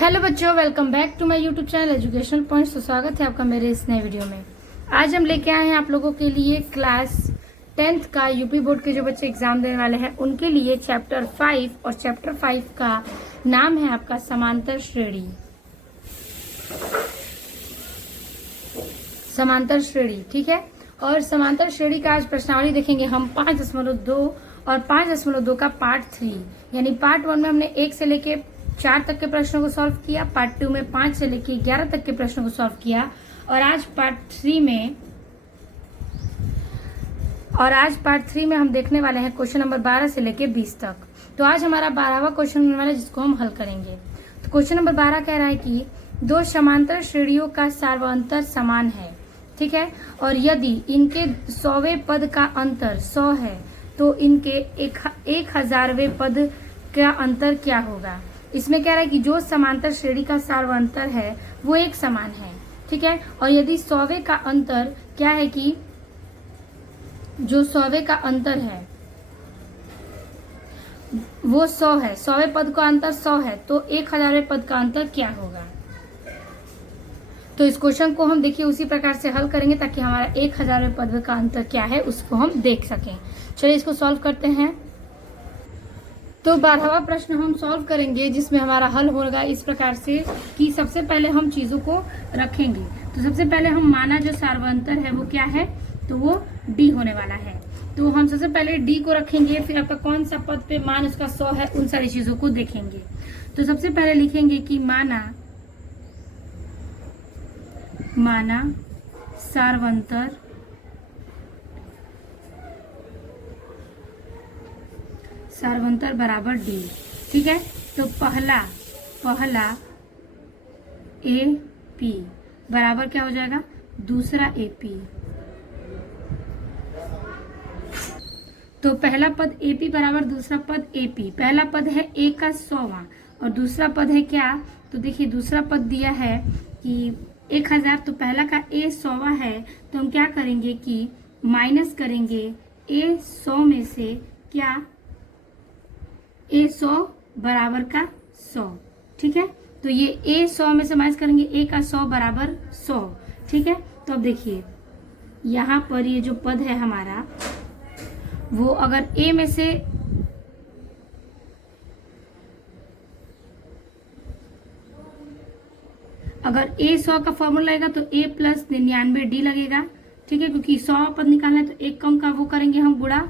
Hello बच्चों, welcome back to my YouTube channel educational points. तो स्वागत है आपका मेरे इस नए वीडियो में। आज हम लेके आए हैं आप लोगों के लिए क्लास 10th का यूपी बोर्ड के जो बच्चे एग्जाम देने वाले हैं उनके लिए चैप्टर 5, और चैप्टर 5 का नाम है आपका समांतर श्रेणी। समांतर श्रेणी, ठीक है। और समांतर श्रेणी का आज प्रश्नावली देखेंगे हम 5.2 और 5.2 का पार्ट 3, यानी पार्ट 1 में हमने 1 से लेके 4 तक के प्रश्नों को सॉल्व किया, पार्ट 2 में 5 से लेके 11 तक के प्रश्नों को सॉल्व किया, और आज पार्ट 3 में हम देखने वाले हैं क्वेश्चन नंबर 12 से लेके 20 तक। तो आज हमारा 12वां क्वेश्चन होने वाला है जिसको हम हल करेंगे। तो क्वेश्चन नंबर 12 कह रहा है कि दो समांतर श्रेणियों का सार्वअंतर समान है, ठीक है, और यदि इनके 100वें पद का अंतर 100 है तो इनके 1000वें पद का अंतर क्या होगा। इसमें कह रहा है कि जो समांतर श्रेणी का सार्वअंतर है वो एक समान है, ठीक है, और यदि 100वें का अंतर क्या है कि जो 100वें का अंतर है वो 100 है, 100वें पद का अंतर 100 है, तो 1000वें पद का अंतर क्या होगा। तो इस क्वेश्चन को हम देखिए उसी प्रकार से हल करेंगे ताकि हमारा 1000वें पद का अंतर क्या है उसको हम देख सकें। चलिए इसको सॉल्व करते हैं। तो 12वां प्रश्न हम सॉल्व करेंगे जिसमें हमारा हल होगा इस प्रकार से कि सबसे पहले हम चीजों को रखेंगे। तो सबसे पहले हम माना जो सार्वअंतर है वो क्या है, तो वो डी होने वाला है। तो हम सबसे पहले डी को रखेंगे, फिर आपका कौन सा पद पे मान उसका 100 है उन सारी चीजों को देखेंगे। तो सबसे पहले लिखेंगे कि माना सार्वअंतर बराबर डी, ठीक है। तो पहला ए पी बराबर क्या हो जाएगा, दूसरा ए पी। तो पहला पद ए पी बराबर दूसरा पद ए पी। पहला पद है ए का 100वां और दूसरा पद है क्या, तो देखिए दूसरा पद दिया है कि 1000, तो पहला का ए 100वां है, तो हम क्या करेंगे कि माइनस करेंगे ए 100 में से क्या, ए 100 बराबर का 100, ठीक है। तो ये ए 100 में से माइनस करेंगे ए का 100 बराबर 100, ठीक है। तो अब देखिए यहाँ पर ये जो पद है हमारा वो अगर ए में से अगर ए 100 का फॉर्मूला लगेगा तो ए प्लस 99 डी लगेगा, ठीक है, क्योंकि 100 पद निकालना है तो एक कम का वो करेंगे हम गुणा,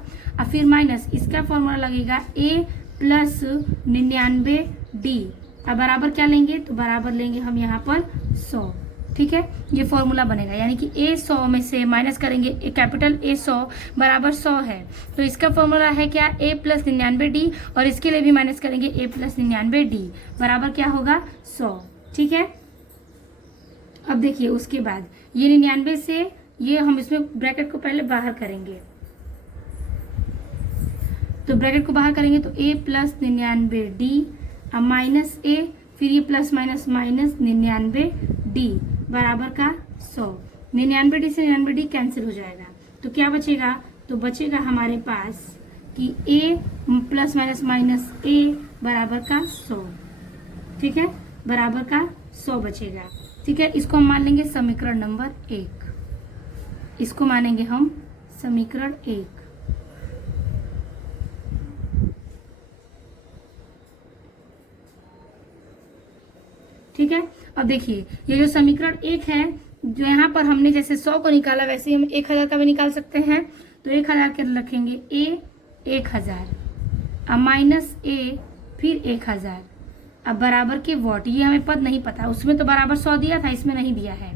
और फिर माइनस इसका फॉर्मूला लगेगा ए प्लस 99 डी। अब बराबर क्या लेंगे, तो बराबर लेंगे हम यहाँ पर 100, ठीक है। ये फॉर्मूला बनेगा, यानी कि ए 100 में से माइनस करेंगे कैपिटल ए 100 बराबर 100 है, तो इसका फॉर्मूला है क्या, ए प्लस 99 डी, और इसके लिए भी माइनस करेंगे ए प्लस 99 डी बराबर क्या होगा 100, ठीक है। अब देखिए उसके बाद ये 99 से ये हम इसमें ब्रैकेट को पहले बाहर करेंगे, तो ब्रैकेट को बाहर करेंगे तो a प्लस 99 डी, अब माइनस ए, फिर ये प्लस माइनस माइनस 99 डी बराबर का 100। 99 डी से 99 डी कैंसिल हो जाएगा, तो क्या बचेगा, तो बचेगा हमारे पास कि a plus minus minus a बराबर का 100, ठीक है, बराबर का 100 बचेगा, ठीक है। इसको हम मान लेंगे समीकरण नंबर 1, इसको मानेंगे हम समीकरण 1, ठीक है। अब देखिए ये जो समीकरण 1 है, जो यहाँ पर हमने जैसे 100 को निकाला वैसे ही हम 1000 का भी निकाल सकते हैं। तो 1000 के रखेंगे ए 1000, अब माइनस ए फिर 1000, अब बराबर के वॉट, ये हमें पद नहीं पता, उसमें तो बराबर 100 दिया था, इसमें नहीं दिया है।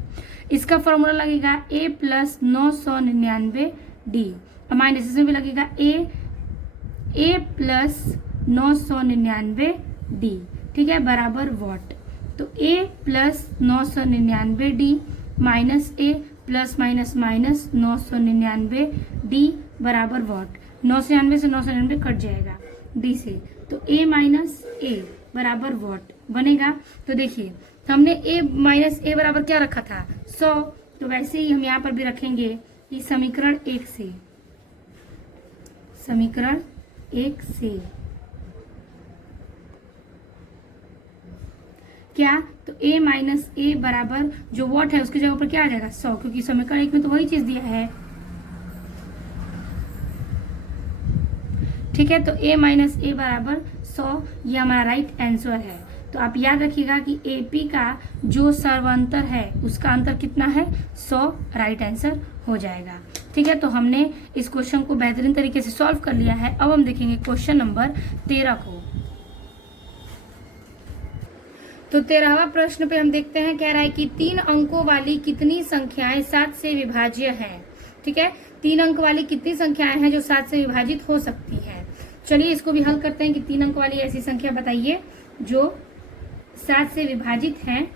इसका फॉर्मूला लगेगा ए प्लस 999 डी, अब माइनस इसमें भी लगेगा ए प्लस 999 डी, ठीक है, बराबर वॉट। तो a plus 999 D minus A plus minus minus 999 D बराबर वॉट। 999 से 999 कट जाएगा डी से, तो a माइनस ए बराबर वॉट बनेगा। तो देखिए हमने a माइनस ए बराबर क्या रखा था 100, तो वैसे ही हम यहाँ पर भी रखेंगे कि समीकरण 1 से क्या, तो a माइनस ए बराबर जो वॉट है उसकी जगह पर क्या आ जाएगा 100, क्योंकि समीकरण 1 में तो वही चीज दिया है। ठीक है, तो a माइनस ए बराबर 100 ये हमारा राइट आंसर है। तो आप याद रखिएगा कि AP का जो सर्वांतर है उसका अंतर कितना है 100, राइट आंसर हो जाएगा। ठीक है, तो हमने इस क्वेश्चन को बेहतरीन तरीके से सॉल्व कर लिया है। अब हम देखेंगे क्वेश्चन नंबर 13 को। तो 13वां प्रश्न पे हम देखते हैं, कह रहा है कि 3 अंकों वाली कितनी संख्याएं 7 से विभाज्य हैं। ठीक है, 3 अंक वाली कितनी संख्याएं हैं जो 7 से विभाजित हो सकती हैं। चलिए इसको भी हल करते हैं कि 3 अंक वाली ऐसी संख्या बताइए जो 7 से विभाजित हैं।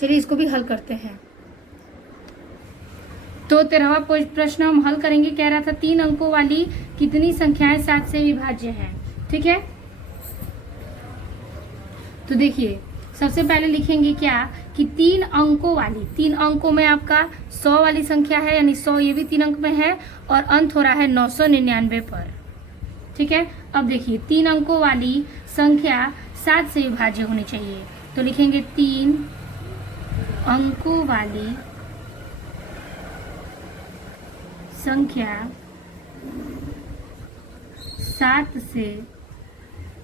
चलिए इसको भी हल करते हैं। तो 13वां प्रश्न हम हल करेंगे, कह रहा था 3 अंकों वाली कितनी संख्याएं 7 से विभाज्य हैं। ठीक है, तो देखिए सबसे पहले लिखेंगे क्या कि 3 अंकों वाली, 3 अंकों में आपका 100 वाली संख्या है, यानी 100 ये भी 3 अंक में है और अंत हो रहा है 999 पर। ठीक है, अब देखिए 3 अंकों वाली संख्या 7 से विभाज्य होनी चाहिए, तो लिखेंगे 3 अंकों वाली संख्या 7 से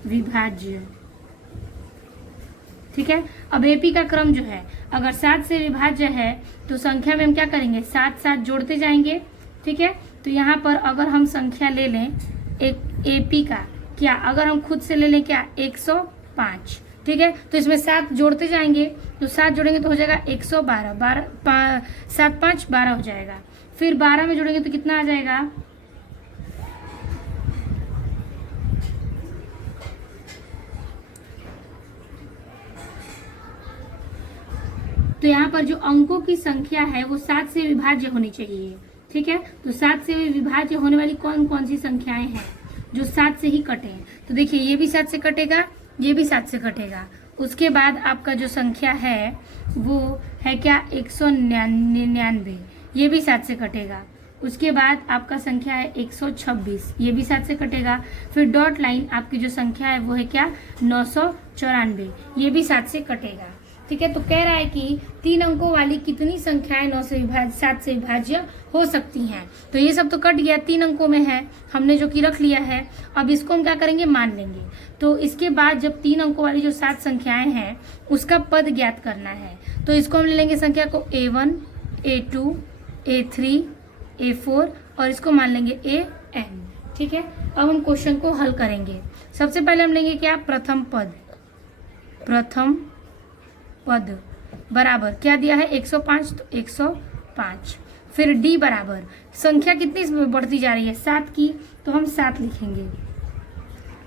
विभाज्य। ठीक है, अब AP का क्रम जो है अगर 7 से विभाज्य है तो संख्या में हम क्या करेंगे 7 7 जोड़ते जाएंगे। ठीक है, तो यहाँ पर अगर हम संख्या ले लें एक AP का, क्या अगर हम खुद से ले लें क्या 105। ठीक है, तो इसमें 7 जोड़ते जाएंगे, तो 7 जोड़ेंगे तो हो जाएगा 112, 7 5 12 हो जाएगा। फिर 12 में जोड़ेंगे तो कितना आ जाएगा, तो यहाँ पर जो अंकों की संख्या है वो 7 से विभाज्य होनी चाहिए। ठीक है, तो 7 से विभाज्य होने वाली कौन कौन सी संख्याएं हैं जो 7 से ही कटे। तो देखिए ये भी 7 से कटेगा, ये भी 7 से कटेगा। उसके बाद आपका जो संख्या है वो है क्या 199, ये भी 7 से कटेगा। उसके बाद आपका संख्या है 126, ये भी 7 से कटेगा। फिर डॉट लाइन आपकी जो संख्या है वो है क्या 994, ये भी 7 से कटेगा। ठीक है, तो कह रहा है कि 3 अंकों वाली कितनी संख्याएं 7 से विभाज्य हो सकती हैं। तो ये सब तो कट गया, 3 अंकों में है, हमने जो कि रख लिया है। अब इसको हम क्या करेंगे मान लेंगे। तो इसके बाद जब 3 अंकों वाली जो 7 संख्याएं हैं उसका पद ज्ञात करना है, तो इसको हम ले लेंगे संख्या को A1 A2 A3 A4 और इसको मान लेंगे AN। ठीक है, अब हम क्वेश्चन को हल करेंगे। सबसे पहले हम लेंगे क्या प्रथम पद बराबर क्या दिया है 105, तो 105। फिर D बराबर संख्या कितनी बढ़ती जा रही है 7 की, तो हम 7 लिखेंगे,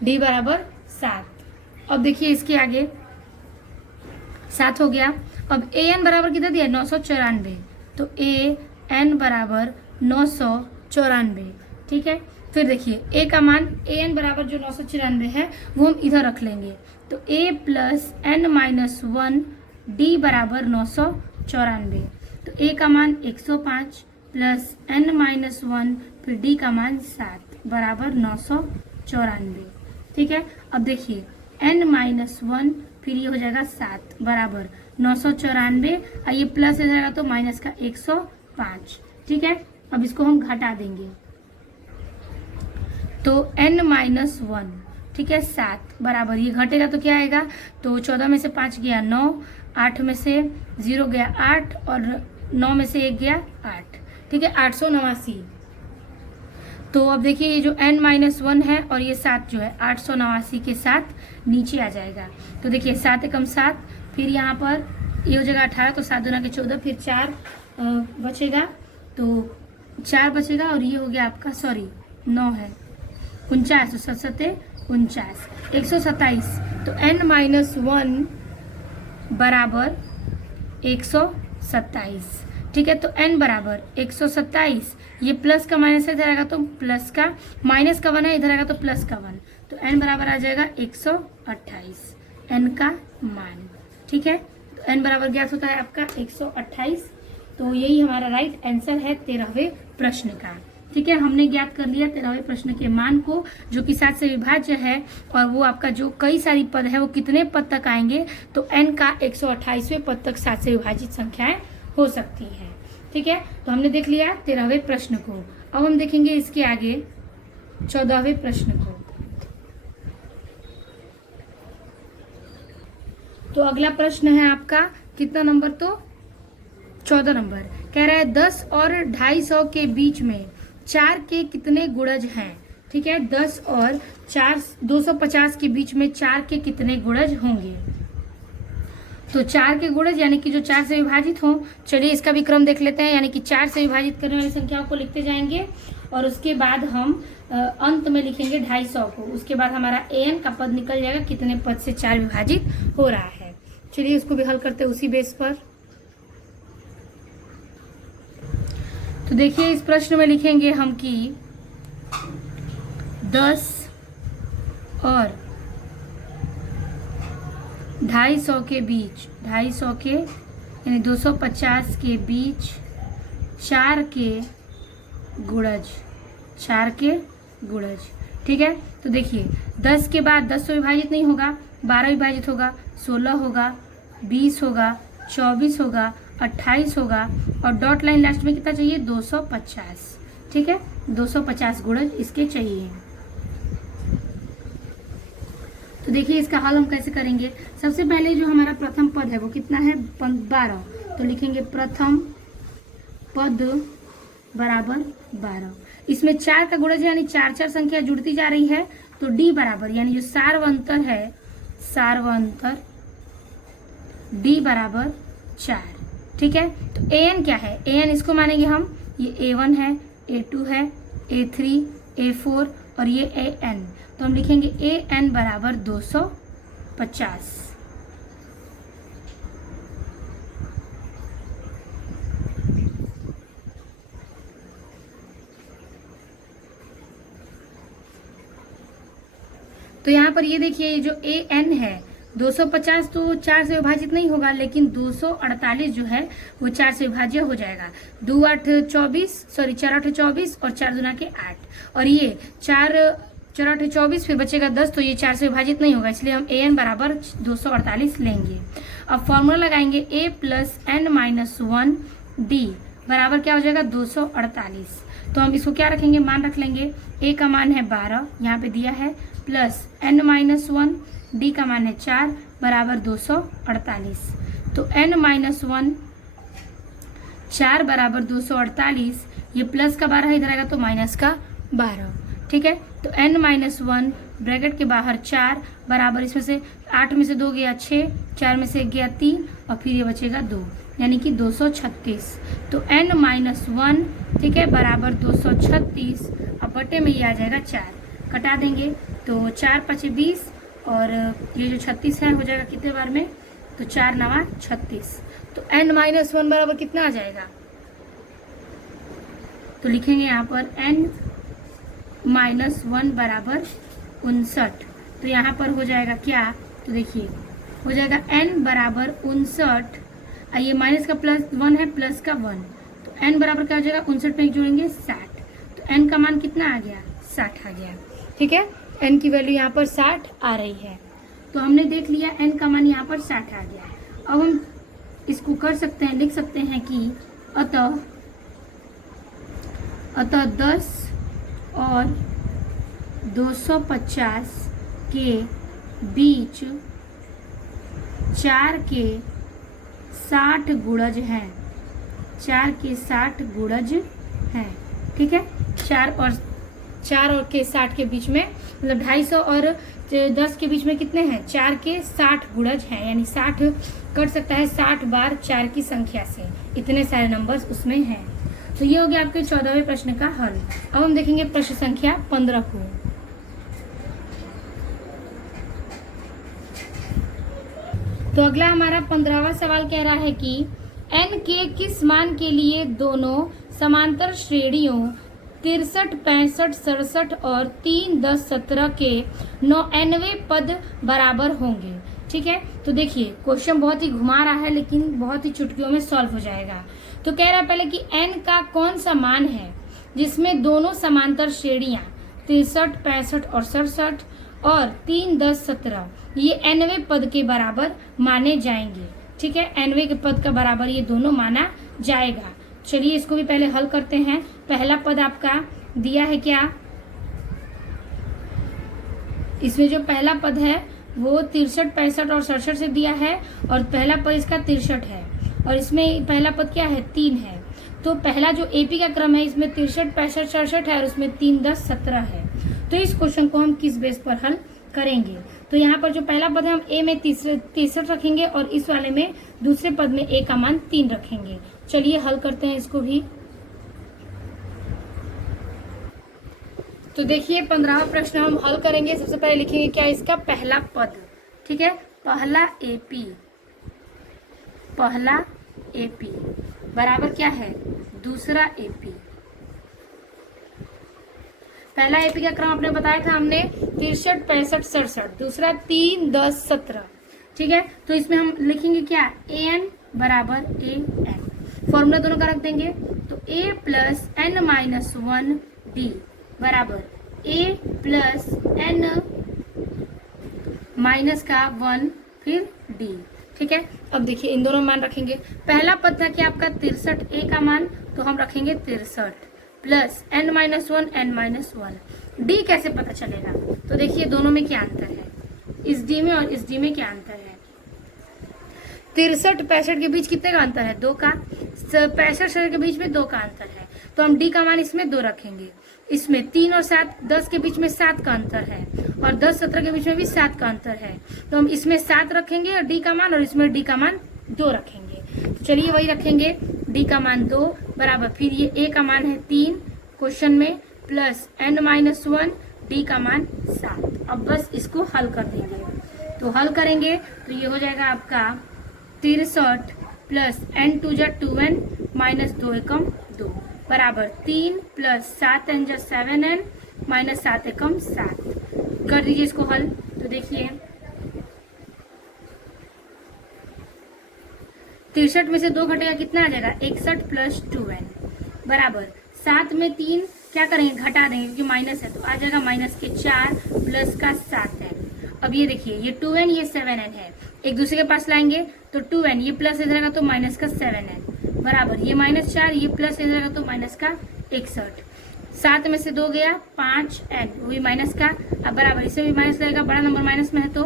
D बराबर 7। अब देखिए इसके आगे 7 हो गया। अब AN बराबर कितना दिया 994, तो AN बराबर 994। ठीक है, फिर देखिए A का मान AN बराबर जो 994 है वो हम इधर रख लेंगे, तो A plus N minus 1 D बराबर 994। तो A का मान 105 प्लस N माइनस 1 फिर D का मान 7 बराबर 994। ठीक है, अब देखिए N माइनस 1 फिर ये हो जाएगा 7 बराबर 994 और ये प्लस हो जाएगा तो माइनस का 105। ठीक है, अब इसको हम घटा देंगे, तो N माइनस 1 ठीक है 7 बराबर ये घटेगा तो क्या आएगा, तो 14 में से 5 गया 9, 8 में से 0 गया 8 और 9 में से 1 गया 8। ठीक है, 889। तो अब देखिए ये जो N माइनस 1 है और ये 7 जो है 889 के साथ नीचे आ जाएगा। तो देखिए 7 एकम 7, फिर यहाँ पर ये हो जाएगा 18, तो 7 दूना के 14, फिर 4 बचेगा, तो 4 बचेगा और ये हो गया आपका 9 है 49, तो 7 49 127। तो N माइनस 1 बराबर 127। ठीक है, तो N बराबर 127, ये प्लस का माइनस इधर आएगा तो प्लस का, माइनस का 1 है इधर आएगा तो प्लस का 1, तो N बराबर आ जाएगा 128 N का मान। ठीक है, तो N बराबर ज्ञात होता है आपका 128। तो यही हमारा राइट आंसर है 13वें प्रश्न का। ठीक है, हमने ज्ञात कर लिया 13वें प्रश्न के मान को, जो कि 7 से विभाज्य है, और वो आपका जो कई सारी पद है वो कितने पद तक आएंगे, तो n का 128वें पद तक 7 से विभाजित संख्याएं हो सकती है। ठीक है, तो हमने देख लिया 13वें प्रश्न को। अब हम देखेंगे इसके आगे 14वें प्रश्न को। तो अगला प्रश्न है आपका कितना नंबर, तो 14 नंबर। कह रहा है 10 और 250 के बीच में 4 के कितने गुणज हैं। ठीक है, 10 और 4 250 के बीच में 4 के कितने गुणज होंगे। तो 4 के गुणज यानी कि जो 4 से विभाजित हो। चलिए इसका भी क्रम देख लेते हैं, यानी कि 4 से विभाजित करने वाली संख्याओं को लिखते जाएंगे और उसके बाद हम अंत में लिखेंगे 250 को। उसके बाद हमारा an का पद निकल जाएगा कितने पद से 4 विभाजित हो रहा है। चलिए इसको भी हल करते हैं उसी बेस पर। तो देखिए इस प्रश्न में लिखेंगे हम कि 10 और 250 के बीच, 250 के यानी 250 के बीच 4 के गुणज, 4 के गुणज। ठीक है, तो देखिए 10 के बाद 10 से विभाजित नहीं होगा, 12 विभाजित होगा, 16 होगा, 20 होगा, 24 होगा, 28 होगा, और डॉट लाइन लास्ट में कितना चाहिए, 250। ठीक है, 250 गुणज इसके चाहिए। तो देखिए इसका हल हम कैसे करेंगे। सबसे पहले जो हमारा प्रथम पद है वो कितना है, 12। तो लिखेंगे प्रथम पद बराबर 12। इसमें 4 का गुणज यानी 4 संख्या जुड़ती जा रही है, तो d बराबर यानी जो सार्वंतर है, सार्वंतर d बराबर 4। ठीक है, तो an क्या है, an इसको मानेंगे हम, ये a1 है, a2 है, a3, a4 और ये an। तो हम लिखेंगे an बराबर 250। तो यहाँ पर ये देखिए ये जो an है 250 तो 4 से विभाजित नहीं होगा, लेकिन 248 जो है वो 4 से विभाज्य हो जाएगा। 2 8 24, सॉरी 4 8 24 और 4 दूना के 8, और ये 4 8 24 फिर बचेगा 10, तो ये 4 से विभाजित नहीं होगा, इसलिए हम an बराबर 248 लेंगे। अब फॉर्मूला लगाएंगे a plus n minus 1 d बराबर क्या हो जाएगा, 248। तो हम इसको क्या रखेंगे, मान रख लेंगे। a का मान है 12 यहाँ पे दिया है, प्लस n माइनस 1, d का मान है 4 बराबर 248। तो n माइनस 1 4 बराबर 248, ये प्लस का 12 इधर आएगा तो माइनस का 12। ठीक है, तो n माइनस 1 ब्रैकेट के बाहर 4 बराबर, इसमें से 8 में से 2 गया 6, 4 में से 1 गया 3 और फिर ये बचेगा 2 यानी कि 236। तो n माइनस 1 ठीक है बराबर 236, अब बटे में ये आ जाएगा 4, कटा देंगे तो 4 5 20 और ये जो 36 है हो जाएगा कितने बार में, तो 4 9 36। तो n माइनस 1 बराबर कितना आ जाएगा, तो लिखेंगे यहाँ पर n माइनस 1 बराबर 59। तो यहाँ पर हो जाएगा क्या, तो देखिए हो जाएगा n बराबर 59, ये माइनस का प्लस 1 है, प्लस का 1, तो n बराबर क्या हो जाएगा, 59 में जोड़ेंगे 60। तो n का मान कितना आ गया, 60 आ गया। ठीक है, n की वैल्यू यहाँ पर 60 आ रही है। तो हमने देख लिया n का मान यहाँ पर 60 आ गया। अब हम इसको कर सकते हैं, लिख सकते हैं कि अतः 10 और 250 के बीच 4 के 60 गुणज हैं, 4 के 60 गुणज हैं। ठीक है, 4 और के 60 के बीच में मतलब 250 और 10 के बीच में कितने हैं, 4 के 60 गुणज हैं, यानी 60 कट सकता है 60 बार 4 की संख्या से, इतने सारे नंबर्स उसमें हैं। तो ये हो गया आपके 14वें प्रश्न का हल। अब हम देखेंगे प्रश्न संख्या 15 को। तो अगला हमारा 15वां सवाल कह रहा है कि n के किस मान के लिए दोनों समांतर श्रेणियों 63, 65, 67 और 3, 10, 17 के 99वें पद बराबर होंगे। ठीक है, तो देखिए क्वेश्चन बहुत ही घुमा रहा है लेकिन बहुत ही चुटकियों में सॉल्व हो जाएगा। तो कह रहा है पहले कि n का कौन सा मान है जिसमें दोनों समांतर श्रेणियां 63, 65 और 67 और 3, 10, 17 ये nवें पद के बराबर माने जाएंगे। ठीक है, nवें के पद का बराबर ये दोनों माना जाएगा। चलिए इसको भी पहले हल करते हैं। पहला पद आपका दिया है क्या, इसमें जो पहला पद है वो 63, 65 और 67 से दिया है और पहला पद इसका 63 है और इसमें पहला पद क्या है 3 है। तो पहला जो एपी का क्रम है इसमें 63, 65, 67 है और उसमें 3, 10, 17 है। तो इस क्वेश्चन को हम किस बेस पर हल करेंगे, तो यहाँ पर जो पहला पद है हम ए में 63 रखेंगे और इस वाले में दूसरे पद में ए का मान 3 रखेंगे। चलिए हल करते हैं इसको भी। तो देखिए 15वां प्रश्न हम हल करेंगे। सबसे पहले लिखेंगे क्या इसका पहला पद। ठीक है, पहला एपी बराबर क्या है दूसरा एपी। पहला एपी का क्रम आपने बताया था हमने 63, 65, 67, दूसरा 3, 10, 17। ठीक है, तो इसमें हम लिखेंगे क्या an बराबर an, फॉर्मूला दोनों का रख देंगे। तो a plus n minus 1 d बराबर a प्लस n माइनस का 1 फिर d। ठीक है, अब देखिए इन दोनों मान रखेंगे। पहला पद था कि आपका 63 a का मान, तो हम रखेंगे 63 plus n minus 1 n minus 1। d कैसे पता चलेगा, तो देखिए दोनों में क्या अंतर है, इस d में और इस d में क्या अंतर है। 63, 65 के बीच कितने का अंतर है 2 का, 65, 67 के बीच में 2 का अंतर है। तो हम d का मान इसमें 2 रखेंगे। इसमें 3 और 7, 10 के बीच में 7 का अंतर है और 10, 17 के बीच में भी 7 का अंतर है। तो हम इसमें 7 रखेंगे और d का मान, और इसमें d का मान 2 रखेंगे। तो चलिए वही रखेंगे, d का मान 2 बराबर फिर ये a का मान है 3 क्वेश्चन में प्लस n माइनस 1, d का मान 7। अब बस इसको हल कर देंगे। तो हल करेंगे तो ये हो जाएगा आपका 63 प्लस n टू जा 2n माइनस 2 एकम 2 बराबर 3 प्लस 7n जा 7n माइनस 7 एकम 7। कर दीजिए इसको हल। तो देखिए 63 में से 2 घटेगा कितना आ जाएगा 61 प्लस 2n बराबर 7 में 3 क्या करेंगे घटा देंगे क्योंकि माइनस है, तो आ जाएगा माइनस के 4 प्लस का 7n। अब ये देखिए ये 2n ये 7n है, एक दूसरे के पास लाएंगे तो 2n ये प्लस इधर आएगा तो माइनस का 7n बराबर ये माइनस 4 ये प्लस इधर आएगा तो माइनस का 61। 7 में से 2 गया 5n वही माइनस का, अब बराबर इसे भी माइनस लगेगा, बड़ा नंबर माइनस में है तो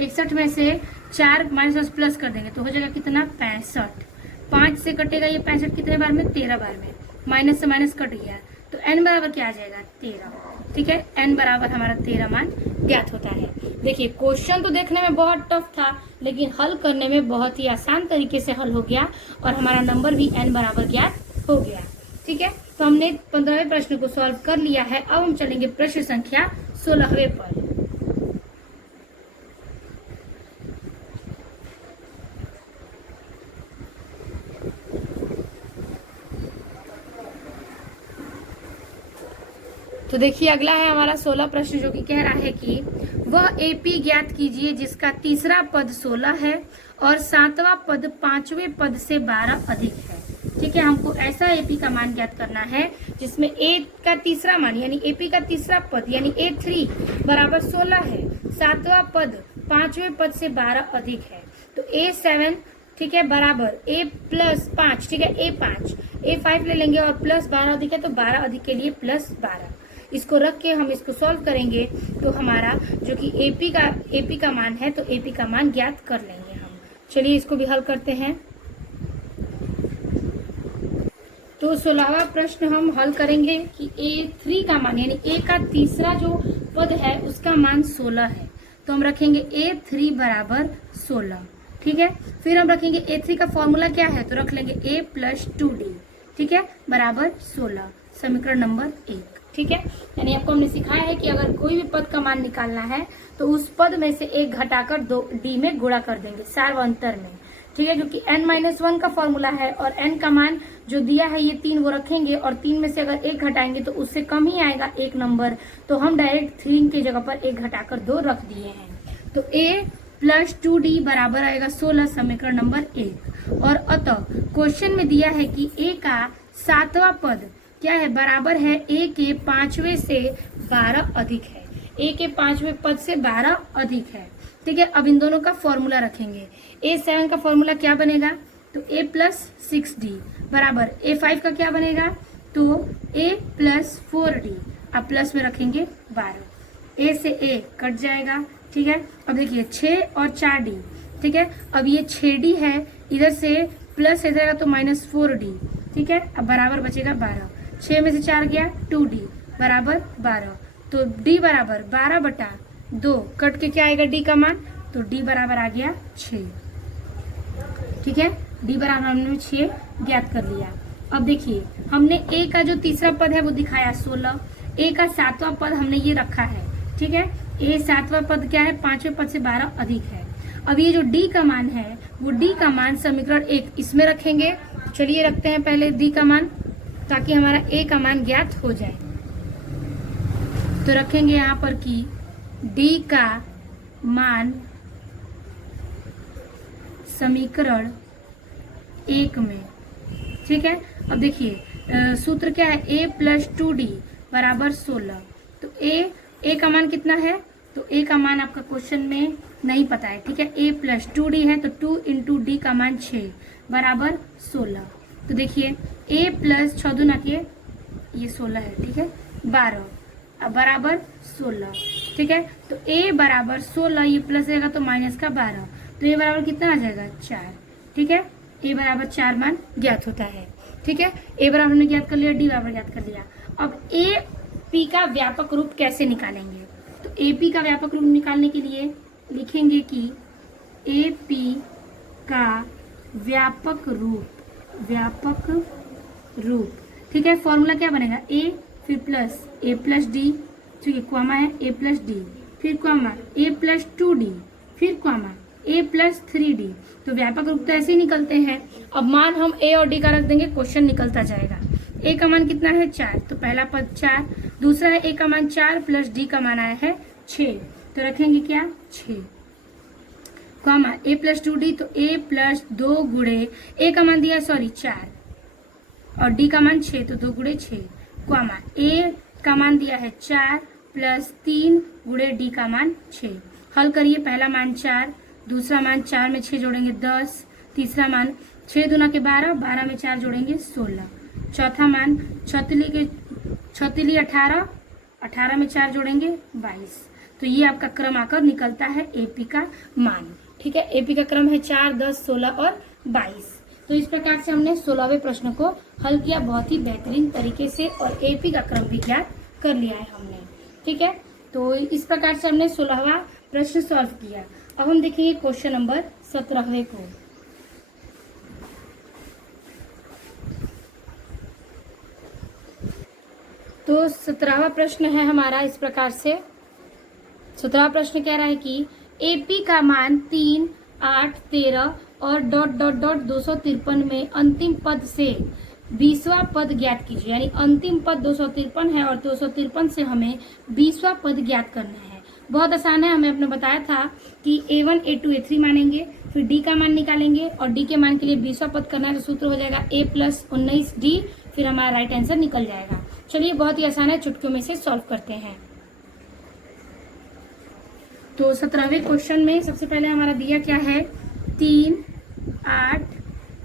61 में से 4 माइनस प्लस कर देंगे तो हो जाएगा कितना 65। 5 से कटेगा ये 65 कितने बार में 13 बार में, माइनस से माइनस कट गया तो n बराबर क्या आ जाएगा 13। ठीक है, n बराबर हमारा 13 मान ज्ञात होता है। देखिए क्वेश्चन तो देखने में बहुत टफ था लेकिन हल करने में बहुत ही आसान तरीके से हल हो गया और हमारा नंबर भी n बराबर ज्ञात हो गया। ठीक है, तो हमने 15वें प्रश्न को सॉल्व कर लिया है। अब हम चलेंगे प्रश्न संख्या 16वें पर। तो देखिए अगला है हमारा 16 प्रश्न जो कि कह रहा है कि वह एपी ज्ञात कीजिए जिसका तीसरा पद 16 है और 7वां पद 5वें पद से 12 अधिक है। ठीक है, हमको ऐसा एपी का मान ज्ञात करना है जिसमें ए का तीसरा मान यानी एपी का तीसरा पद यानी A3 बराबर 16 है, 7वां पद 5वें पद से 12 अधिक है। तो A7 ठीक है बराबर A प्लस 5, ठीक है A5 A5 ले लेंगे और प्लस 12 अधिक है तो 12 अधिक के लिए प्लस 12। इसको रख के हम इसको सॉल्व करेंगे तो हमारा जो कि एपी का मान है तो एपी का मान ज्ञात कर लेंगे हम। चलिए इसको भी हल करते हैं। तो 16वां प्रश्न हम हल करेंगे कि A3 का मान यानी A का तीसरा जो पद है उसका मान 16 है तो हम रखेंगे A3 बराबर 16। ठीक है, फिर हम रखेंगे A3 का फॉर्मूला क्या है तो रख लेंगे A प्लस 2D ठीक है बराबर 16, समीकरण नंबर 1। ठीक है, यानी आपको हमने सिखाया है कि अगर कोई भी पद का मान निकालना है तो उस पद में से एक घटाकर D में गुणा कर देंगे सार्वंतर में। ठीक है, क्योंकि n-1 का फॉर्मूला है और n का मान जो दिया है ये 3 वो रखेंगे और 3 में से अगर 1 घटाएंगे तो उससे कम ही आएगा एक नंबर, तो हम डायरेक्ट 3 की जगह पर 1 घटाकर 2 रख दिए हैं। तो A प्लस 2D बराबर आएगा 16, समीकरण नंबर 1। और अतः क्वेश्चन में दिया है कि A का 7वां पद क्या है, बराबर है a के 5वें से 12 अधिक है, a के 5वें पद से 12 अधिक है। ठीक है, अब इन दोनों का फॉर्मूला रखेंगे। a7 का फॉर्मूला क्या बनेगा, तो a प्लस 6d बराबर a5 का क्या बनेगा, तो a प्लस 4d, अब प्लस में रखेंगे 12, a से a कट जाएगा। ठीक है, अब देखिए 6 और 4d। ठीक है, अब ये 6d है, इधर से प्लस हो जाएगा तो माइनस 4d। ठीक है, अब बराबर बचेगा 12, 6 में से 4 गया 2d बराबर 12, तो d बराबर 12/2, कट के क्या आएगा d का मान, तो d बराबर आ गया 6। ठीक है, d बराबर हमने 6 ज्ञात कर लिया। अब देखिए हमने a का जो तीसरा पद है वो दिखाया 16, a का 7वां पद हमने ये रखा है। ठीक है, a 7वां पद क्या है, 5वें पद से 12 अधिक है। अब ये जो d का मान है वो d का मान समीकरण 1 इसमें रखेंगे। चलिए रखते हैं पहले d का मान, ताकि हमारा a का मान ज्ञात हो जाए। तो रखेंगे यहाँ पर कि d का मान समीकरण 1 में। ठीक है, अब देखिए सूत्र क्या है, a प्लस 2d बराबर 16। तो a का मान कितना है, तो a का मान आपका क्वेश्चन में नहीं पता है। ठीक है, a प्लस 2d है तो 2 इंटू डी का मान 6 बराबर 16। तो देखिए a प्लस 6 दूना के ये 16 है। ठीक है, 12 अब बराबर 16। ठीक है, तो a बराबर 16, ये प्लस रहेगा तो माइनस का 12, तो a बराबर कितना आ जाएगा 4। ठीक है, a बराबर 4 मान ज्ञात होता है। ठीक है, a बराबर हमने ज्ञात कर लिया, d बराबर ज्ञात कर लिया। अब a p का व्यापक रूप कैसे निकालेंगे, तो a p का व्यापक रूप निकालने के लिए लिखेंगे कि a p का व्यापक रूप। ठीक है, फॉर्मूला क्या बनेगा, a फिर प्लस a प्लस डी, ठीक है, क्वामा है a प्लस डी, फिर क्वामा a प्लस 2d, फिर क्वामा a प्लस 3d। तो व्यापक रूप तो ऐसे ही निकलते हैं। अब मान हम a और d का रख देंगे, क्वेश्चन निकलता जाएगा। a का मान कितना है 4, तो पहला पद 4, दूसरा है a का मान 4 प्लस d का मान आया है 6, तो रखेंगे क्या 6, क्वामा a प्लस 2d, तो a प्लस 2 गुणे a का मान दिया 4 और d का मान 6, तो 2 गुणे 6, क्वामा a का मान दिया है 4 प्लस 3 गुणे d का मान 6। हल करिए, पहला मान 4, दूसरा मान 4 में 6 जोड़ेंगे 10, तीसरा मान 6 दूना के 12, 12 में 4 जोड़ेंगे 16, चौथा मान 18, 18 में 4 जोड़ेंगे 22। तो ये आपका क्रम आकर निकलता है एपी का मान। ठीक है, एपी का क्रम है 4, 10, 16 और 22। तो इस प्रकार से हमने 16वें प्रश्न को हल किया बहुत ही बेहतरीन तरीके से, और एपी का क्रम भी ज्ञात कर लिया है हमने। ठीक है, तो इस प्रकार से हमने 16वां प्रश्न सॉल्व किया। अब हम देखेंगे क्वेश्चन नंबर 17वें को। तो 17वां प्रश्न है हमारा इस प्रकार से। 17वां प्रश्न कह रहा है कि एपी का मान 3, 8, 13 और ... 253 में अंतिम पद से 20वां पद ज्ञात कीजिए। यानी अंतिम पद 253 है और 253 से हमें 20वां पद ज्ञात करना है। बहुत आसान है, हमें आपने बताया था कि a1, a2, a3 मानेंगे, फिर d का मान निकालेंगे और d के मान के लिए 20वां पद करना है, तो सूत्र हो जाएगा a प्लस 19d, फिर हमारा राइट आंसर निकल जाएगा। चलिए बहुत ही आसान है, चुटकियों में से सॉल्व करते हैं। तो 17वें क्वेश्चन में सबसे पहले हमारा दिया क्या है, 3, 8,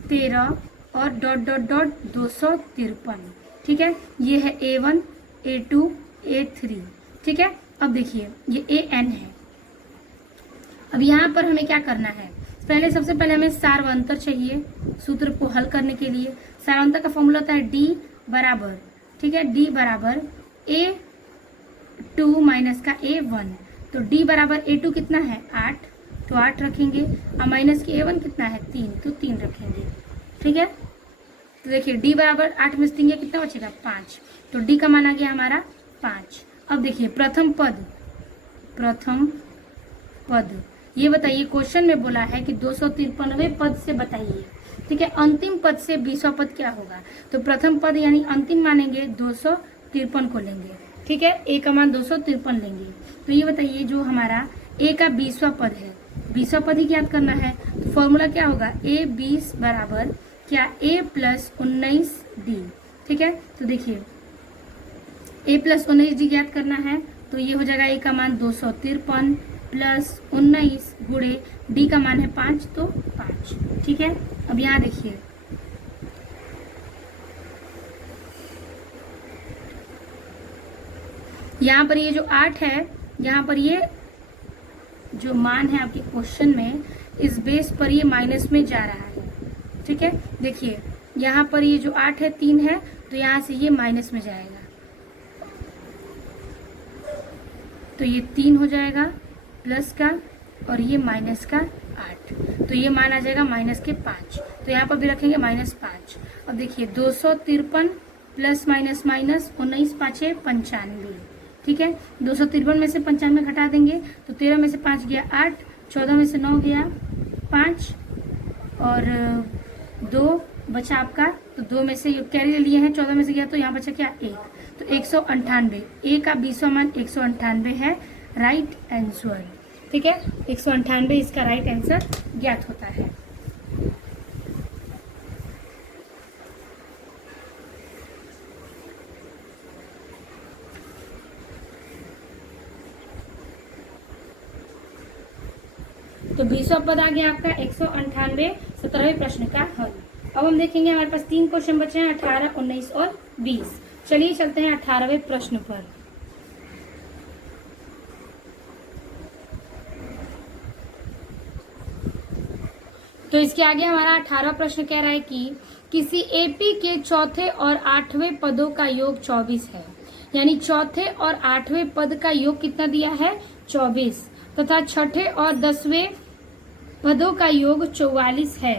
13 और ... 253। ठीक है, ये है a1, a2, a3। ठीक है, अब देखिए ये an है। अब यहाँ पर हमें क्या करना है, सबसे पहले हमें सारवंतर चाहिए सूत्र को हल करने के लिए। सारवंतर का फॉर्मूला होता है d बराबर, ठीक है, d बराबर a2 माइनस का a1। तो d बराबर a2 कितना है 8, तो 8 रखेंगे, और माइनस की a1 कितना है 3, तो 3 रखेंगे। ठीक है, तो देखिए d बराबर 8 में से 3 कितना बचेगा 5, तो d का मान आ गया हमारा 5। अब देखिए प्रथम पद ये बताइए, क्वेश्चन में बोला है कि 253वें पद से बताइए। ठीक है, अंतिम पद से 20वां पद क्या होगा, तो प्रथम पद यानी अंतिम मानेंगे 253 को लेंगे। ठीक है, a का मान 253 लेंगे। तो ये बताइए जो हमारा a का 20वां पद है, 20वां पद ही ज्ञात करना है, तो फॉर्मूला क्या होगा, a 20 बराबर क्या a प्लस 19d। ठीक है, तो देखिए a प्लस 19d ज्ञात करना है, तो ये हो जाएगा a का मान 253 प्लस 19 गुणे d का मान है 5, तो 5। ठीक है, अब यहाँ देखिए यहाँ पर ये जो 8 है, यहाँ पर ये जो मान है आपके क्वेश्चन में, इस बेस पर ये माइनस में जा रहा है। ठीक है, देखिए यहाँ पर ये जो 8 है 3 है, तो यहाँ से ये माइनस में जाएगा, तो ये 3 हो जाएगा प्लस का, और ये माइनस का 8, तो ये मान आ जाएगा माइनस के 5। तो यहाँ पर भी रखेंगे -5। अब देखिए 253 प्लस माइनस माइनस 19 5 95। ठीक है, 253 में से 95 घटा देंगे, तो 13 में से 5 गया 8, 14 में से 9 गया 5, और 2 बचा आपका, तो 2 में से कैरी ले लिए हैं, 14 में से गया, तो यहाँ बचा क्या 1, तो 198। ए का 20वां मान 198 है, राइट आंसर। ठीक है, 198 इसका राइट आंसर ज्ञात होता है। तो 20वां पद आ गया आपका 198, 17वें प्रश्न का हल। अब हम देखेंगे, हमारे पास 3 क्वेश्चन बचे हैं, 18, 19 और 20। चलिए चलते हैं 18वें प्रश्न पर। तो इसके आगे हमारा 18वां प्रश्न कह रहा है कि किसी एपी के चौथे और 8वें पदों का योग 24 है, यानी चौथे और 8वें पद का योग कितना दिया है 24, तथा छठे और 10वें पदों का योग 44 है।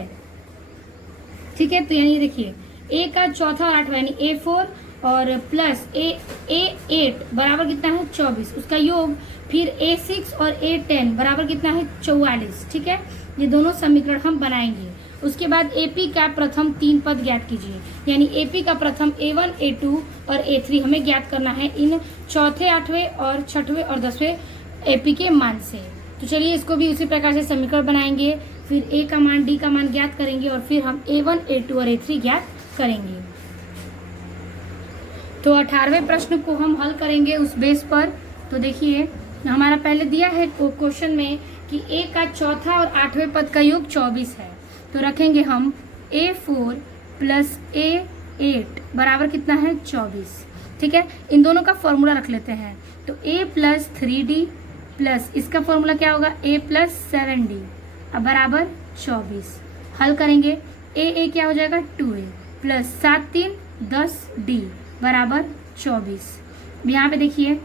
ठीक है, तो यानी देखिए ए का चौथा और 8वां यानी A4 और प्लस A8 बराबर कितना है 24, उसका योग, फिर A6 और A10 बराबर कितना है 44। ठीक है, ये दोनों समीकरण हम बनाएंगे। उसके बाद एपी का प्रथम 3 पद ज्ञात कीजिए, यानी एपी का प्रथम A1, A2 और A3 हमें ज्ञात करना है इन चौथे, 8वें और छठवें और 10वें एपी के मान से। तो चलिए इसको भी उसी प्रकार से समीकरण बनाएंगे, फिर ए का मान, डी का मान ज्ञात करेंगे, और फिर हम A1, A2 और A3 ज्ञात करेंगे। तो 18वें प्रश्न को हम हल करेंगे उस बेस पर। तो देखिए हमारा पहले दिया है क्वेश्चन में कि ए का चौथा और 8वें पद का योग 24 है, तो रखेंगे हम A4 प्लस A8 बराबर कितना है 24। ठीक है, इन दोनों का फॉर्मूला रख लेते हैं। तो A प्लस 3D प्लस इसका फॉर्मूला क्या होगा A प्लस 7D अब बराबर 24। हल करेंगे, A क्या हो जाएगा 2A प्लस 7 3 10D बराबर 24। यहाँ पे देखिए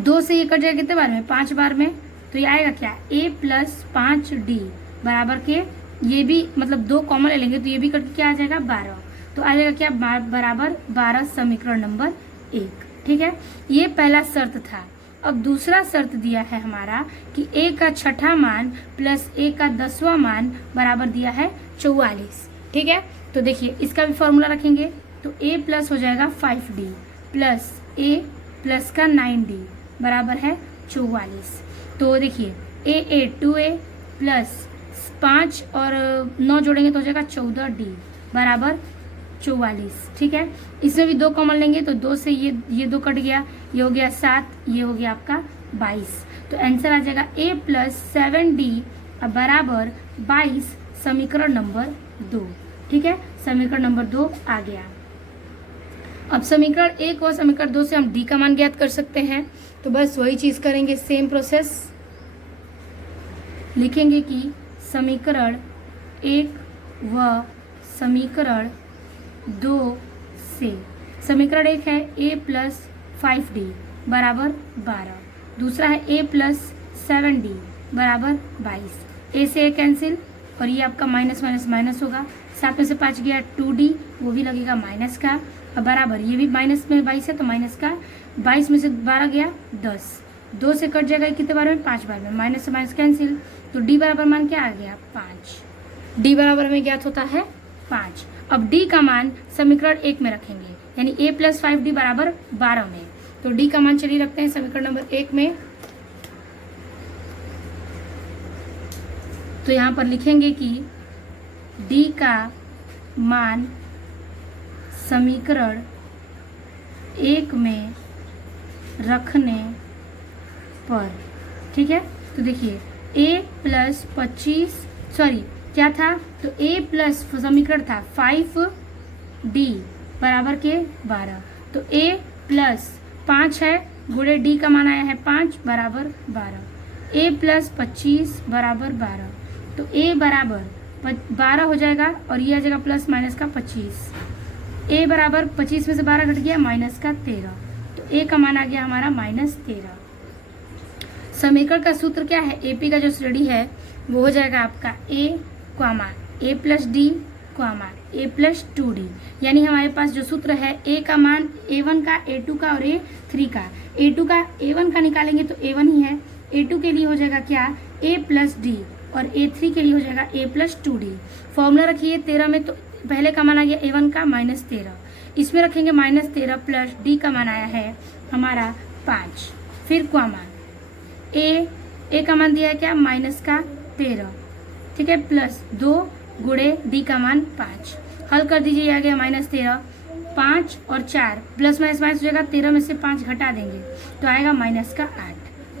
2 से ये कट जाएगा कितने बार में 5 बार में, तो ये आएगा क्या A प्लस 5D बराबर के, ये भी मतलब 2 कॉमन ले लेंगे तो ये भी कट के क्या आ जाएगा 12, तो आ जाएगा क्या बराबर 12 समीकरण नंबर 1। ठीक है, ये पहला शर्त था। अब दूसरा शर्त दिया है हमारा कि A का छठा मान प्लस A का 10वां मान बराबर दिया है 44। ठीक है, तो देखिए इसका भी फॉर्मूला रखेंगे, तो A प्लस हो जाएगा 5D प्लस A प्लस का 9D बराबर है 44। तो देखिए A 2A प्लस 5 और 9 जोड़ेंगे तो हो जाएगा 14D बराबर 44। ठीक है, इसमें भी 2 कॉमन लेंगे, तो 2 से ये 2 कट गया, ये हो गया 7, ये हो गया आपका 22। तो आंसर आ जाएगा A प्लस 7D बराबर 22 समीकरण नंबर 2। ठीक है, समीकरण नंबर 2 आ गया। अब समीकरण 1 और समीकरण 2 से हम D का मान ज्ञात कर सकते हैं, तो बस वही चीज करेंगे, सेम प्रोसेस। लिखेंगे कि समीकरण 1 व समीकरण 2 से, समीकरण 1 है A प्लस 5D बराबर 12, दूसरा है A प्लस 7D बराबर 22। A से A कैंसिल और ये आपका माइनस माइनस माइनस होगा, 7 में से 5 गया 2D, वो भी लगेगा माइनस का, अब बराबर ये भी माइनस में 22 है तो माइनस का, 22 में से 12 गया 10, 2 से कट जाएगा कितने बार में 5 बार में, माइनस से माइनस कैंसिल, तो D बराबर मान क्या आ गया 5। D बराबर में ज्ञात होता है 5। अब D का मान समीकरण 1 में रखेंगे, यानी A प्लस 5D बराबर 12 में, तो D का मान चलिए रखते हैं समीकरण नंबर 1 में। तो यहाँ पर लिखेंगे कि D का मान समीकरण 1 में रखने पर, ठीक है। तो देखिए a प्लस 25, सॉरी क्या था, तो a प्लस समीकरण था 5d बराबर के 12, तो a प्लस 5 है गुणे d का मान आया है 5 बराबर 12, a प्लस 25 बराबर 12, तो a बराबर 12 हो जाएगा और ये आ जाएगा प्लस माइनस का 25, a बराबर 25 में से 12 घट गया माइनस का 13, तो a का मान आ गया हमारा -13। समीकरण का सूत्र क्या है, AP का जो श्रेणी है वो हो जाएगा आपका a comma a plus D comma a plus 2d, यानी हमारे पास जो सूत्र है a का मान a1 का, a2 का और a3 का, a2 का a1 का निकालेंगे तो a1 ही है, a2 के लिए हो जाएगा क्या a प्लस डी और a3 के लिए हो जाएगा a प्लस 2d। फॉर्मूला रखिए 13 में, तो पहले का मान आ गया a1 का -13, इसमें रखेंगे -13 प्लस d का मान आया है हमारा 5, फिर क्वामा a का मान दिया है क्या -13, ठीक है, प्लस 2 गुणे d का मान 5, हल कर दीजिए, आ गया -13, 5 और 4 प्लस माइनस माइनस हो जाएगा, 13 में से 5 घटा देंगे तो आएगा -8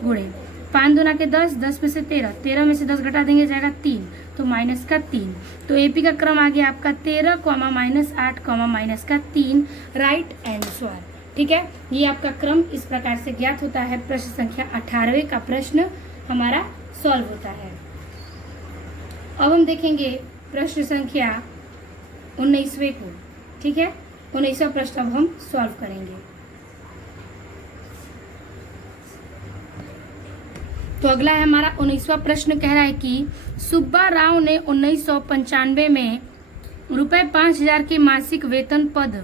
गुणे 5 दूना के 10, 10 में से 13, 13 में से 10 घटा देंगे जाएगा 3, तो -3। तो AP का क्रम आ गया आपका 13, -8, -3, राइट आंसर, ठीक है। ये आपका क्रम इस प्रकार से ज्ञात होता है। प्रश्न संख्या 18वें का प्रश्न हमारा सॉल्व होता है। अब हम देखेंगे प्रश्न संख्या 19वें को, ठीक है। 19वां प्रश्न अब हम सॉल्व करेंगे। तो अगला है हमारा 19वां प्रश्न, कह रहा है कि सुब्बा राव ने 1995 में ₹5000 के मासिक वेतन पद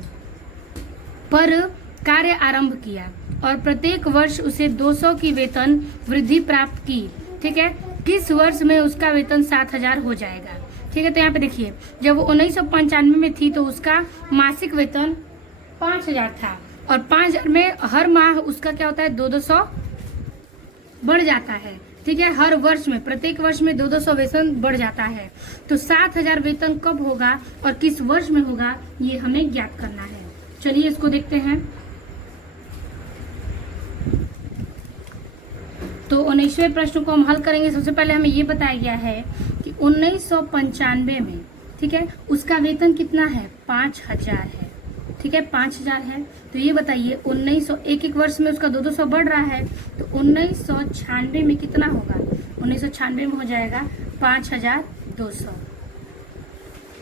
पर कार्य आरंभ किया और प्रत्येक वर्ष उसे 200 की वेतन वृद्धि प्राप्त की, ठीक है। किस वर्ष में उसका वेतन 7000 हो जाएगा, ठीक है। तो यहाँ पे देखिए, जब वो 1995 में थी तो उसका मासिक वेतन 5000 था और 5000 में हर माह उसका क्या होता है 200 बढ़ जाता है, ठीक है। हर वर्ष में, प्रत्येक वर्ष में 200 वेतन बढ़ जाता है। तो 7000 वेतन कब होगा और किस वर्ष में होगा ये हमें ज्ञात करना है। चलिए इसको देखते हैं। तो 19वें प्रश्न को हम हल करेंगे। सबसे पहले हमें ये बताया गया है कि 1995 में, ठीक है, उसका वेतन कितना है 5000 है, ठीक है, 5000 है। तो ये बताइए 1900, एक वर्ष में उसका 200 बढ़ रहा है, तो 1996 में कितना होगा, 1996 में हो जाएगा 5200।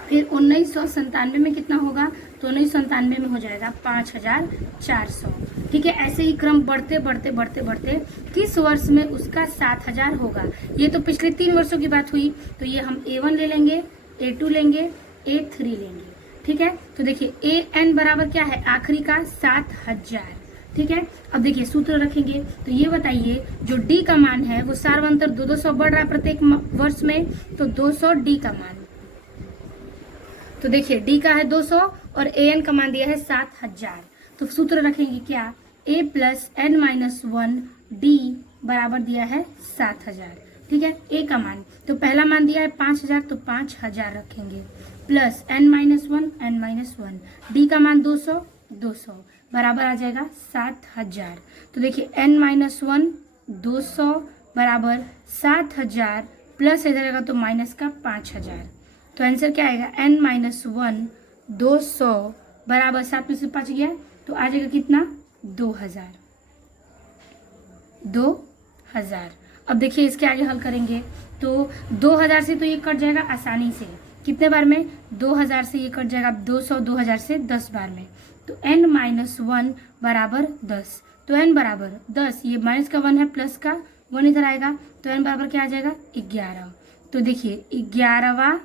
फिर 1997 में कितना होगा, तो 1997 में हो जाएगा 5400, ठीक है। ऐसे ही क्रम बढ़ते बढ़ते बढ़ते बढ़ते किस वर्ष में उसका 7000 होगा। ये तो पिछले 3 वर्षों की बात हुई, तो ये हम A1 ले लेंगे, A2 लेंगे, A3 लेंगे, ठीक है। तो देखिए AN बराबर क्या है, आखिरी का 7000, ठीक है। अब देखिए सूत्र रखेंगे, तो ये बताइए जो D का मान है वो सार्वंतर 200 बढ़ रहा है प्रत्येक वर्ष में, तो 200 D का मान, तो देखिए D का है 200 और AN का मान दिया है 7000। तो सूत्र रखेंगे क्या, A प्लस N-1 D बराबर दिया है 7000, ठीक है। A का मान, तो पहला मान दिया है 5000, तो 5000 रखेंगे, प्लस N-1 D का मान 200 बराबर आ जाएगा 7000। तो देखिए N-1 200 बराबर 7000 प्लस इधर आएगा तो माइनस का 5000, तो आंसर क्या आएगा N-1 200 बराबर 7 में से 5 गया तो आ जाएगा कितना 2000। अब देखिए इसके आगे हल करेंगे, तो 2000 से तो ये कट जाएगा आसानी से, कितने बार में 2000 से ये कट जाएगा 200, 2000 से 10 बार में, तो N-1 बराबर 10, तो N बराबर 10, ये माइनस का 1 है प्लस का 1 इधर आएगा, तो N बराबर क्या आ जाएगा 11। तो देखिए 11वां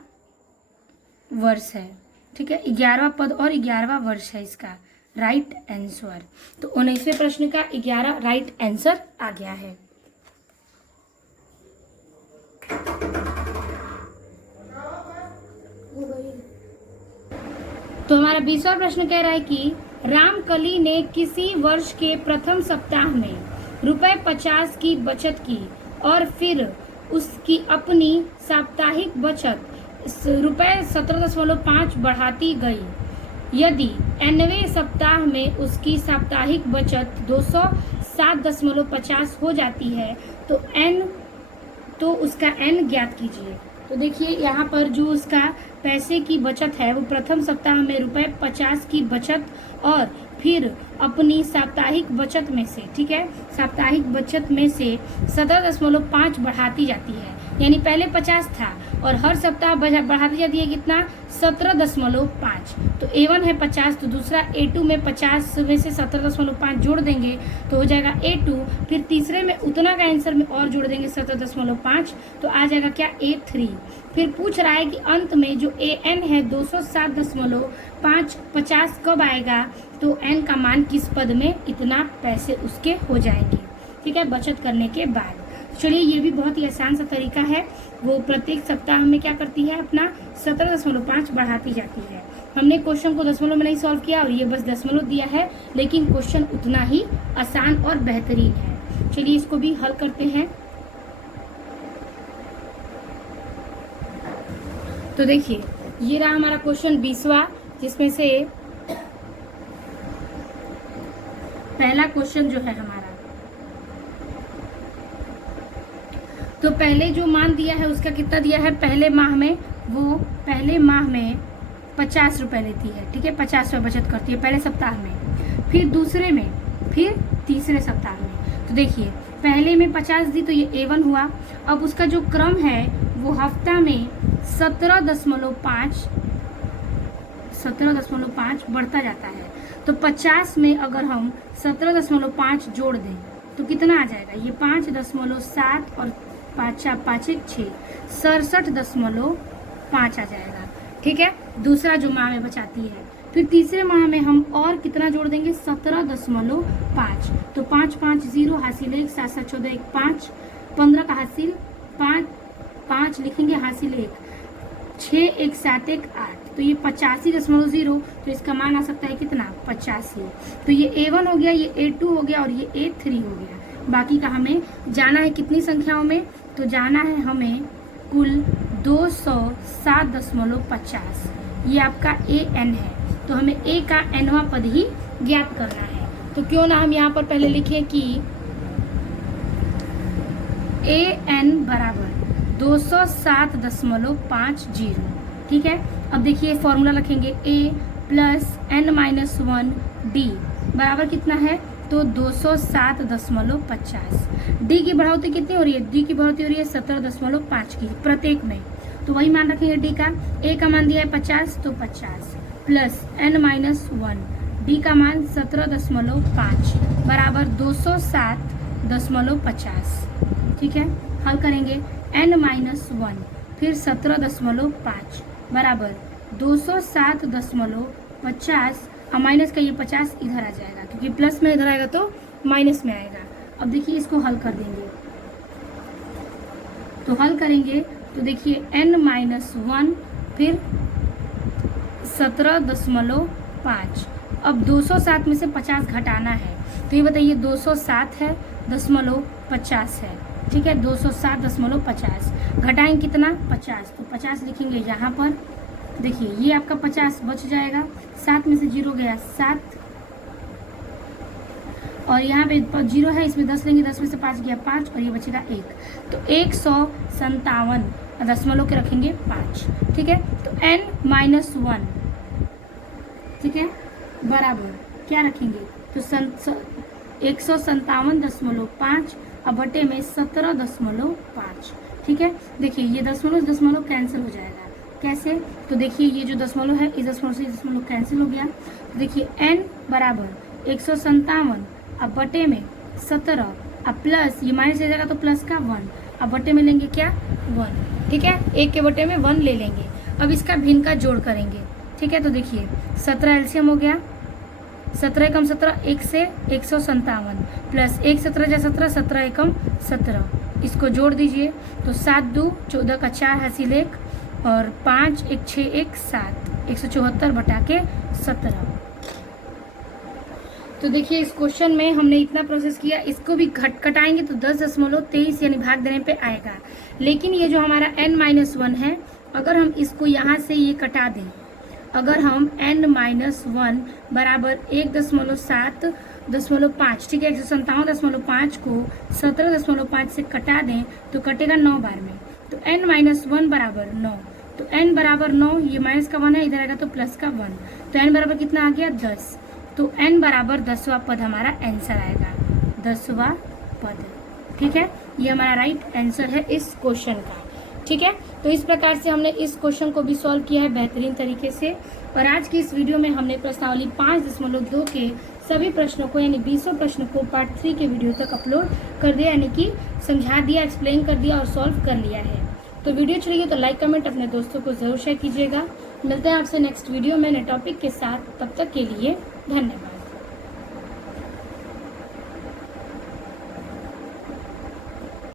वर्ष है, ठीक है, 11वां पद और 11वां वर्ष है इसका राइट आंसर। तो 19वें प्रश्न का 11 राइट आंसर आ गया है। तो हमारा 20वां प्रश्न कह रहा है कि रामकली ने किसी वर्ष के प्रथम सप्ताह में ₹50 की बचत की और फिर उसकी अपनी साप्ताहिक बचत ₹17.5 बढ़ाती गई, यदि nवें सप्ताह में उसकी साप्ताहिक बचत 207.50 हो जाती है तो उसका n ज्ञात कीजिए। तो देखिए यहाँ पर जो उसका पैसे की बचत है वो प्रथम सप्ताह में ₹50 की बचत और फिर अपनी साप्ताहिक बचत में से, ठीक है, साप्ताहिक बचत में से 17.5 बढ़ाती जाती है। यानी पहले 50 था और हर सप्ताह बढ़ाती जाती है कितना, 17.5। तो A1 है 50, तो दूसरा A2 में 50 में से 17.5 जोड़ देंगे तो हो जाएगा A2। फिर तीसरे में उतना का आंसर में और जोड़ देंगे 17.5, तो आ जाएगा क्या, A3। फिर पूछ रहा है कि अंत में जो AN है 207.50 कब आएगा, तो N का मान किस पद में इतना पैसे उसके हो जाएंगे, ठीक है, बचत करने के बाद। चलिए ये भी बहुत ही आसान सा तरीका है। वो प्रत्येक सप्ताह में क्या करती है, अपना 17.5 बढ़ाती जाती है। हमने क्वेश्चन को दशमलव में नहीं सॉल्व किया और ये बस दशमलव दिया है, लेकिन क्वेश्चन उतना ही आसान और बेहतरीन है। चलिए इसको भी हल करते हैं। तो देखिए ये रहा हमारा क्वेश्चन 20वां, जिसमें से पहला क्वेश्चन जो है हमारा, तो पहले जो मान दिया है उसका कितना दिया है, पहले माह में वो पहले माह में 50 रुपए लेती है, ठीक है, 50 रुपए बचत करती है पहले सप्ताह में, फिर दूसरे में, फिर तीसरे सप्ताह में। तो देखिए पहले में 50 दी तो ये A1 हुआ। अब उसका जो क्रम है वो हफ्ता में 17.5 बढ़ता जाता है। तो 50 में अगर हम 17.5 जोड़ दें तो कितना आ जाएगा, ये 5.7 और 5 5 1 6 67.5 आ जाएगा, ठीक है, दूसरा जो माह में बचाती है। फिर तीसरे माह में हम और कितना जोड़ देंगे, 17.5। तो 5 5 0 हासिल 1, 7 7 14 1 5, 15 का हासिल 5 5 लिखेंगे, हासिल 1, 6 1 7 1 8। तो ये 85.0, तो इसका मान आ सकता है कितना, 85। तो ये A1 हो गया, ये A2 हो गया और ये A3 हो गया। बाकी का हमें जाना है कितनी संख्याओं में, तो जाना है हमें कुल 207.50। ये आपका AN है, तो हमें A का nवां पद ही ज्ञात करना है। तो क्यों ना हम यहाँ पर पहले लिखें कि AN बराबर 207.50, ठीक है। अब देखिए फॉर्मूला रखेंगे A प्लस N-1 D बराबर कितना है, तो 207.50। D की बढ़ोतरी कितनी हो रही है, D की बढ़ोतरी हो रही है 17.5 की प्रत्येक में, तो वही मान रखेंगे D का। A का मान दिया है 50, तो 50 प्लस N-1 D का मान 17.5 बराबर 207.50, ठीक है। हल करेंगे N-1 फिर 17.5 बराबर 207.50 और माइनस का ये 50 इधर आ जाएगा, क्योंकि प्लस में इधर आएगा तो माइनस में आएगा। अब देखिए इसको हल कर देंगे, तो हल करेंगे तो देखिए N-1 फिर 17.5। अब 207 में से 50 घटाना है, तो ये बताइए 207 है 0.50 है, ठीक है, 207.50 घटाएंगे कितना, 50, तो 50 लिखेंगे यहाँ पर। देखिए ये आपका 50 बच जाएगा, 7 में से 0 गया 7 और यहाँ पे 0 है, इसमें 10 लेंगे, 10 में से 5 गया 5 और ये बचेगा 1, तो 157 दशमलव के रखेंगे 5, ठीक है। तो N-1, ठीक है, बराबर क्या रखेंगे, तो 157.5 अब बटे में 17.5, ठीक है। देखिए ये दशमलव कैंसिल हो जाएगा, कैसे, तो देखिए ये जो दशमलव है इस दशमलव से दशमलव कैंसिल हो गया। तो देखिए N बराबर 157 अब बटे में 17 अब प्लस ये माइनस हो जाएगा तो प्लस का 1 अब बटे में लेंगे क्या 1, ठीक है, 1 के बटे में 1 ले लेंगे। अब इसका भिन्न का जोड़ करेंगे, ठीक है। तो देखिए 17 एलसीएम हो गया, 17 एकम 17 1 से 157 प्लस 1 17 जा 17 17 एकम 17, इसको जोड़ दीजिए तो 7 2 14 का 4 हासिल 1 और 5 1 6 1 7 174 बटा के 17। तो देखिए इस क्वेश्चन में हमने इतना प्रोसेस किया, इसको भी घटाएंगे तो 10.23 यानी भाग देने पे आएगा। लेकिन ये जो हमारा N-1 है, अगर हम इसको यहाँ से ये कटा दें अगर हम n-1 बराबर 1.7.5, ठीक है, 157.5 को 17.5 से कटा दें तो कटेगा 9 बार में। तो n-1 बराबर 9, तो n बराबर 9, ये माइनस का 1 है, इधर आएगा तो प्लस का 1, तो n बराबर कितना आ गया 10। तो n बराबर 10वां पद हमारा आंसर आएगा, 10वां पद। ठीक है, ये हमारा राइट आंसर है इस क्वेश्चन का। ठीक है, तो इस प्रकार से हमने इस क्वेश्चन को भी सॉल्व किया है बेहतरीन तरीके से। और आज की इस वीडियो में हमने प्रश्नावली 5.2 के सभी प्रश्नों को यानी 20 प्रश्न को पार्ट 3 के वीडियो तक अपलोड कर दिया, यानी कि समझा दिया, एक्सप्लेन कर दिया और सॉल्व कर लिया है। तो वीडियो अच्छी लगी तो लाइक कमेंट अपने दोस्तों को जरूर शेयर कीजिएगा। मिलते हैं आपसे नेक्स्ट वीडियो में नए टॉपिक के साथ, तब तक के लिए धन्यवाद।